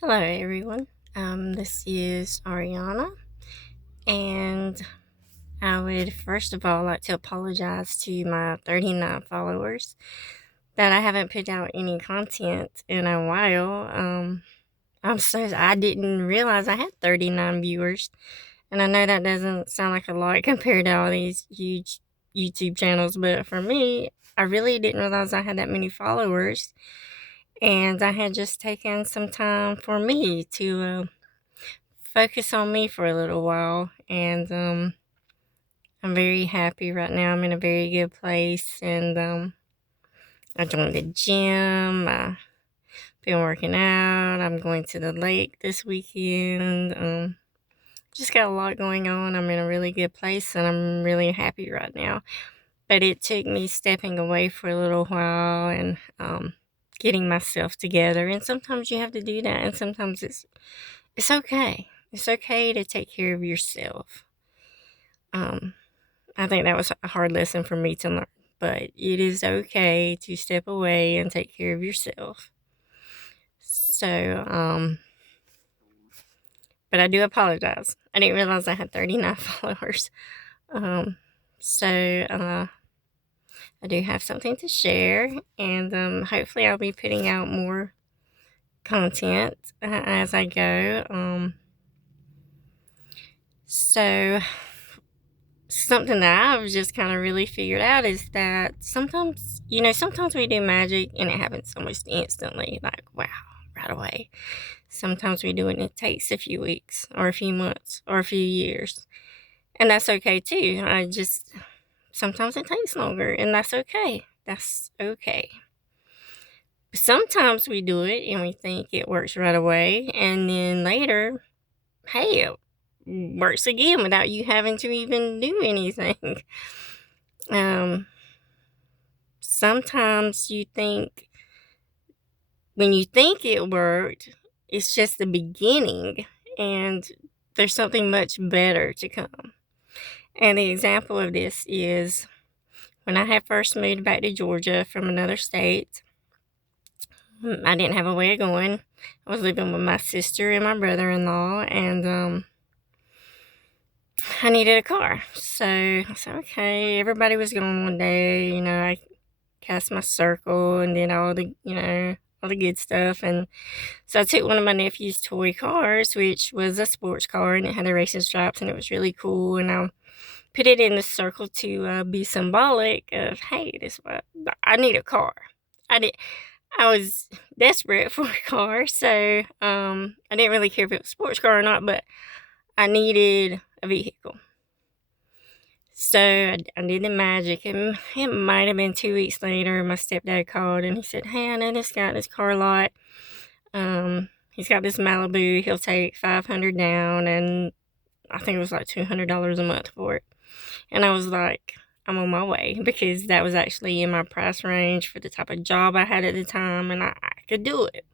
Hello, everyone. This is Ariana, and I would first of all like to apologize to my 39 followers that I haven't put out any content in a while. I didn't realize I had 39 viewers, and I know that doesn't sound like a lot compared to all these huge YouTube channels, but for me, I really didn't realize I had that many followers, and I had just taken some time for me to focus on me for a little while. And I'm very happy right now. I'm in a very good place. And I joined the gym. I've been working out. I'm going to the lake this weekend. Just got a lot going on. I'm in a really good place and I'm really happy right now. But it took me stepping away for a little while and getting myself together. And sometimes you have to do that. And sometimes it's okay. It's okay to take care of yourself. Um, I think that was a hard lesson for me to learn, but it is okay to step away and take care of yourself. So, but I do apologize. I didn't realize I had 39 followers. Um, so, I do have something to share, and hopefully, I'll be putting out more content as I go. So something that I've just kind of really figured out is that sometimes we do magic and it happens almost instantly, like, wow, right away. Sometimes we do it and it takes a few weeks or a few months or a few years. And that's okay too. Sometimes it takes longer and that's okay. That's okay. But sometimes we do it and we think it works right away. And then later, hey, it works again without you having to even do anything. Sometimes when you think it worked, it's just the beginning and there's something much better to come. And the example of this is when I had first moved back to Georgia from another state. I didn't have a way of going. I was living with my sister and my brother-in-law, and I needed a car. So I said, okay, everybody was going one day. I cast my circle and did all the good stuff. And so I took one of my nephew's toy cars, which was a sports car, and it had the racing stripes, and it was really cool. And I put it in the circle to be symbolic of, hey, this what I need a car. I was desperate for a car, so I didn't really care if it was a sports car or not, but I needed a vehicle. So I did the magic, and it might have been 2 weeks later, my stepdad called and he said, hey, I know this guy at this car lot. He's got this Malibu. He'll take $500 down, and I think it was like $200 a month for it. And I was like, I'm on my way, because that was actually in my price range for the type of job I had at the time, and I could do it.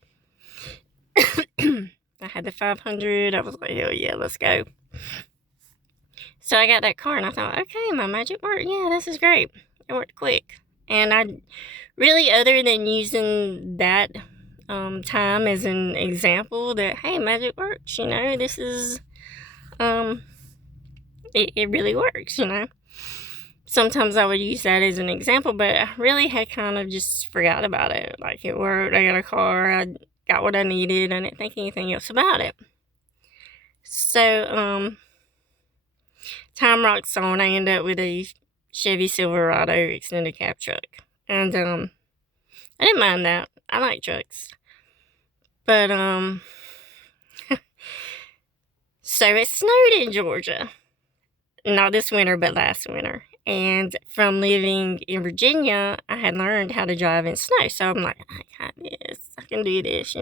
I had the 500. I was like, hell yeah, let's go. So I got that car and I thought, okay, my magic worked. Yeah, this is great. It worked quick. And I really, other than using that time as an example that, hey, magic works, this is, it really works, Sometimes I would use that as an example, but I really had kind of just forgot about it. Like, it worked. I got a car. I got what I needed. I didn't think anything else about it. So, time rocks on. I end up with a Chevy Silverado extended cab truck. And, I didn't mind that. I like trucks. But, so it snowed in Georgia. Not this winter, but last winter. And from living in Virginia, I had learned how to drive in snow. So I'm like, I got this. I can do this,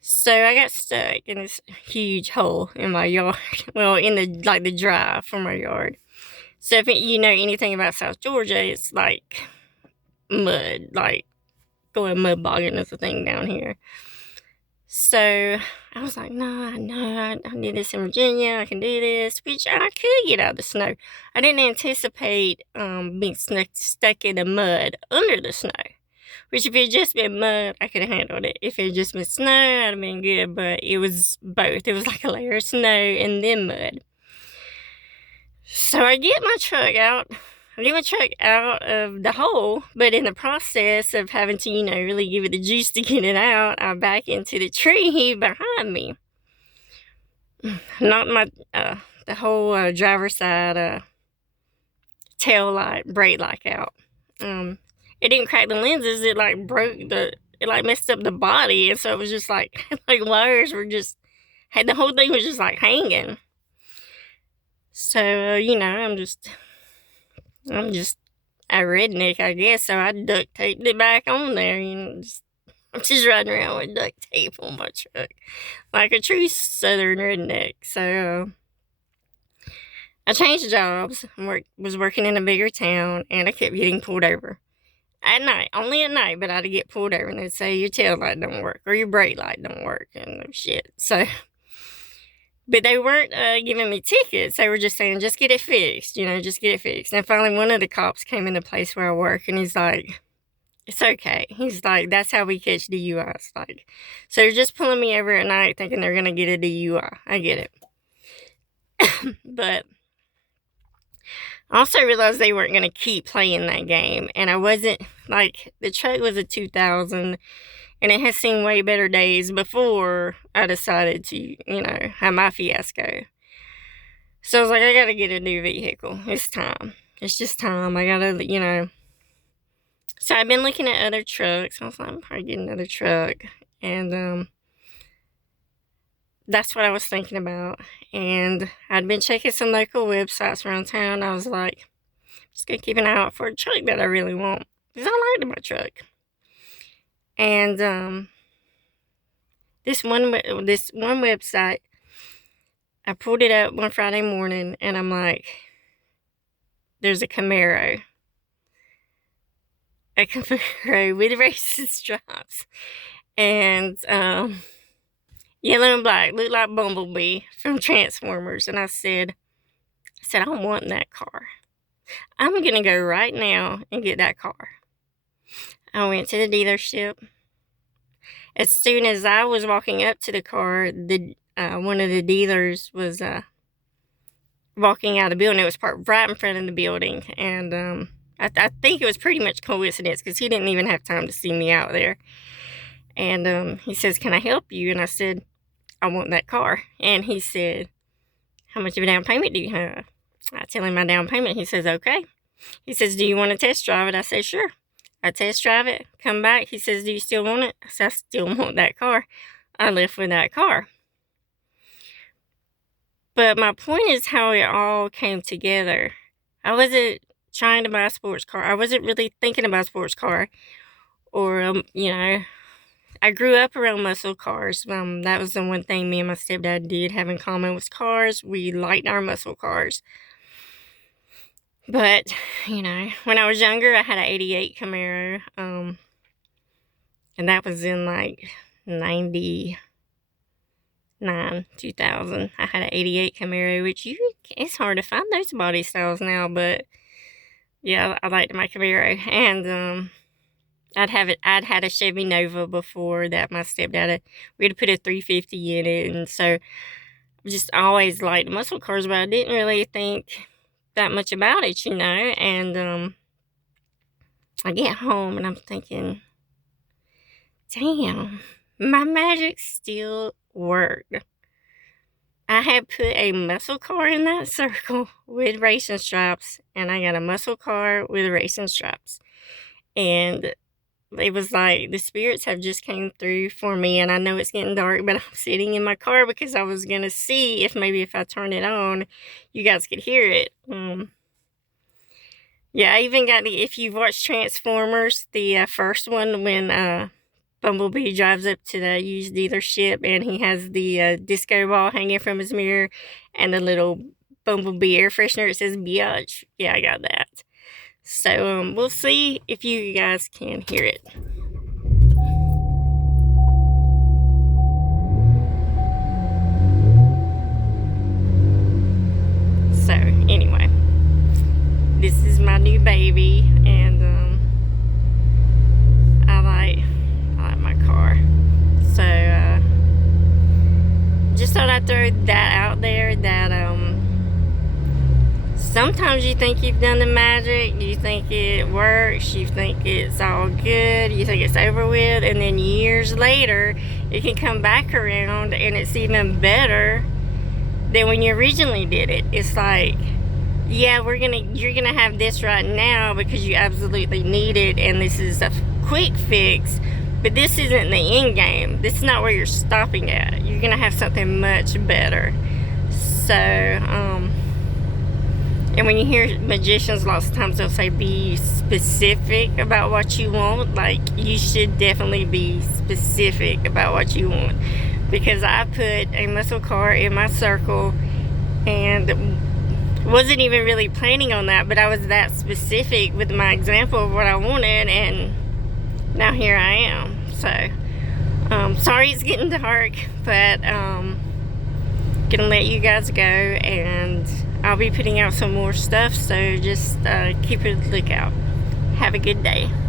So I got stuck in this huge hole in my yard. Well, in the drive from my yard. So if you know anything about South Georgia, it's like mud. Like going mud bogging is a thing down here. So I was like, no, I did this in Virginia. I can do this, which I could get out of the snow. I didn't anticipate being stuck in the mud under the snow. Which if it had just been mud, I could have handled it. If it had just been snow, I'd have been good, but it was both. It was like a layer of snow and then mud. So I get my truck out. I get my truck out of the hole, but in the process of having to, really give it the juice to get it out, I back into the tree behind me. Knocked my, the whole driver's side tail light, brake light out. It didn't crack the lenses, it like broke it like messed up the body, and so it was just like wires were just, the whole thing was just like hanging. So, I'm just a redneck, I guess, so I duct taped it back on there, I'm just riding around with duct tape on my truck, like a true southern redneck. So, I changed jobs, was working in a bigger town, and I kept getting pulled over. At night, only at night, but I'd get pulled over, and they'd say, your tail light don't work, or your brake light don't work, and shit. So, but they weren't giving me tickets. They were just saying, just get it fixed, just get it fixed. And finally, one of the cops came in the place where I work, and he's like, it's okay. He's like, that's how we catch DUIs. Like, so they're just pulling me over at night thinking they're going to get a DUI. I get it. But I also realized they weren't going to keep playing that game. And I wasn't, like, the truck was a 2000, and it has seen way better days before I decided to, have my fiasco. So I was like, I got to get a new vehicle. It's time. It's just time. I got to, So I've been looking at other trucks. I was like, I'm probably getting another truck. And that's what I was thinking about. And I'd been checking some local websites around town. I was like, just gonna keep an eye out for a truck that I really want, because I liked my truck. And this one website, I pulled it up one Friday morning, and I'm like, there's a Camaro with racing stripes, and yellow and black, looked like Bumblebee from Transformers. And I said, I want that car. I'm going to go right now and get that car. I went to the dealership. As soon as I was walking up to the car, one of the dealers was walking out of the building. It was parked right in front of the building. And I think it was pretty much coincidence, because he didn't even have time to see me out there. And he says, can I help you? And I said, I want that car. And he said, how much of a down payment do you have? I tell him my down payment. He says, okay. He says, do you want to test drive it? I say, sure. I test drive it, come back. He says, do you still want it? I said, I still want that car. I left with that car. But my point is how it all came together. I wasn't trying to buy a sports car. I wasn't really thinking about a sports car. Or, I grew up around muscle cars. That was the one thing me and my stepdad did have in common was cars. We liked our muscle cars. But, when I was younger, I had an 88 Camaro. And that was in like 99, 2000. I had an 88 Camaro, which it's hard to find those body styles now. But, yeah, I liked my Camaro. And, I'd had a Chevy Nova before that. My stepdad, we had to put a 350 in it, and so I just always liked muscle cars, but I didn't really think that much about it, and I get home and I'm thinking, damn, my Magick still worked. I had put a muscle car in that circle with racing stripes, and I got a muscle car with racing stripes, and it was like the spirits have just came through for me. And I know it's getting dark, but I'm sitting in my car because I was going to see if maybe if I turn it on, you guys could hear it. Yeah, I even got if you've watched Transformers, the first one, when Bumblebee drives up to the used dealership and he has the disco ball hanging from his mirror and the little Bumblebee air freshener, it says biatch. Yeah, I got that. So, we'll see if you guys can hear it. So, anyway, this is my new baby, and I throw that out there, that sometimes you think you've done the magic, you think it works, you think it's all good, you think it's over with, and then years later it can come back around and it's even better than when you originally did it. It's like, yeah, you're gonna have this right now because you absolutely need it, and this is a quick fix, but this isn't the end game. This is not where you're stopping at. You're gonna have something much better. So and when you hear magicians, lots of times they'll say be specific about what you want. Like, you should definitely be specific about what you want, because I put a muscle car in my circle and wasn't even really planning on that, but I was that specific with my example of what I wanted, and now here I am. So sorry it's getting dark, but gonna let you guys go, and I'll be putting out some more stuff, so just keep a lookout. Have a good day.